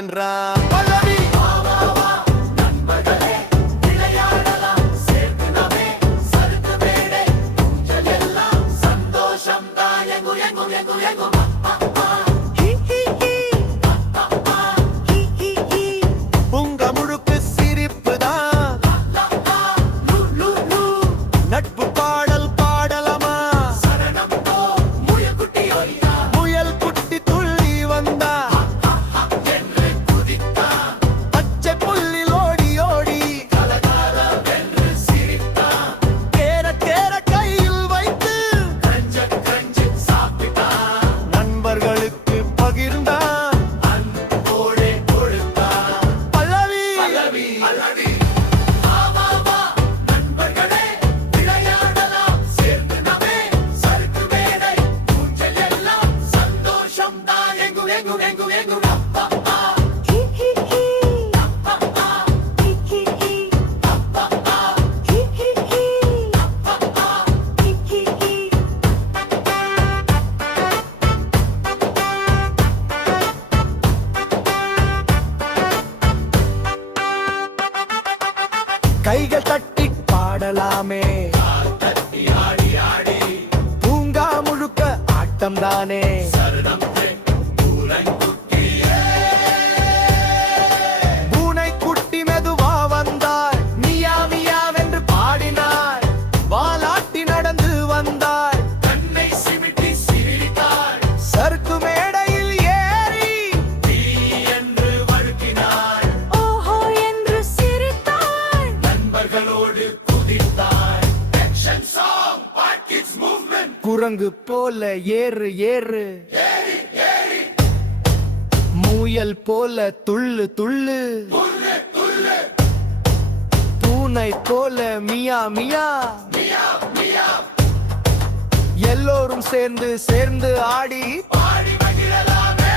என்றான் பல்லவி. உங்க முழுக்கு சிரிப்பு தான் நட்பு பாடல் பாடலமா. முயல் குட்டி துள்ளி வந்தா பச்சை புல்லில் ஓடி ஓடி தேர தேர கையில் வைத்து நண்பர்களுக்கு பகிர்ந்தான். கைகள் தட்டி பாடலாமே, பூங்கா முழுக்க ஆட்டம் தானே. பூனை குட்டி மெதுவா வந்தாள், மியா மியாவென்று பாடினாள். வாலாட்டி நடந்து வந்தாள், கண்ணை சிமிட்டி சிரித்தாள். சறுக்கு மேடையில் ஏறி தீ என்று வழுக்கினாள். ஓஹோ என்று சிரித்தாள், நண்பர்களோடு குதித்தாள். ஆக்ஷன் சாங், பாட் கிட்ஸ் மூவ்மென்ட். குரங்கு போல ஏறு ஏறு, முயல் போல துள்ளு துள்ளு, பூனை போல மியா மியா. எல்லோரும் சேர்ந்து சேர்ந்து ஆடி பாடி மகிழலாமே.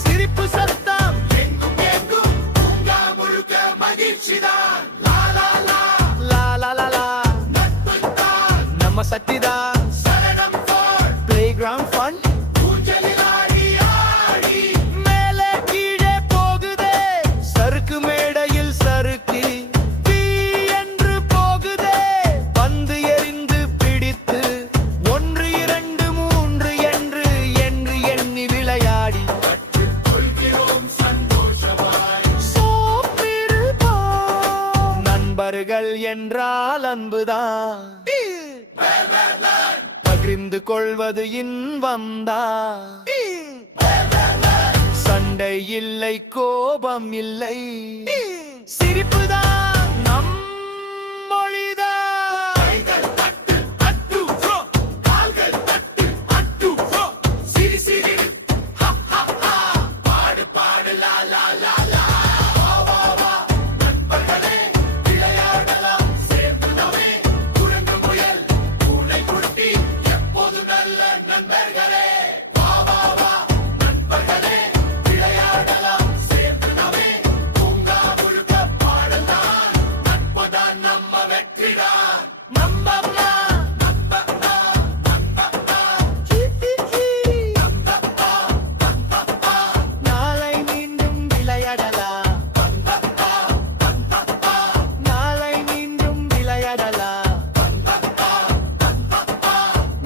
சிரிப்பு சத்தம் எங்கும் எங்கும், பூங்கா முழுக்க மகிழ்ச்சிதான். லா லா லா லா லா லா லா, நம்ம சக்திதான். Playground fun, மேலே கீழே போகுதே சறுக்கு மேடையில் சறுக்கி. தீ என்று போகுதே பந்து எறிந்து பிடித்து, 1 2 3 என்று எண்ணி விளையாடி நண்பர்கள் என்றால் அன்புதான். பகிர்ந்து கொள்வது இன்பம்தான். சண்டை இல்லை கோபம் இல்லை, சிரிப்புதான் நம் மொழிதான். பாடு பாடு லா லா லா லா.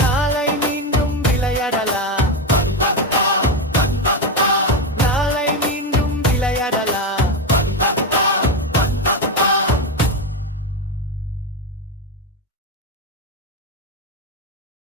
நாளை மீண்டும் விளையாடலாம்.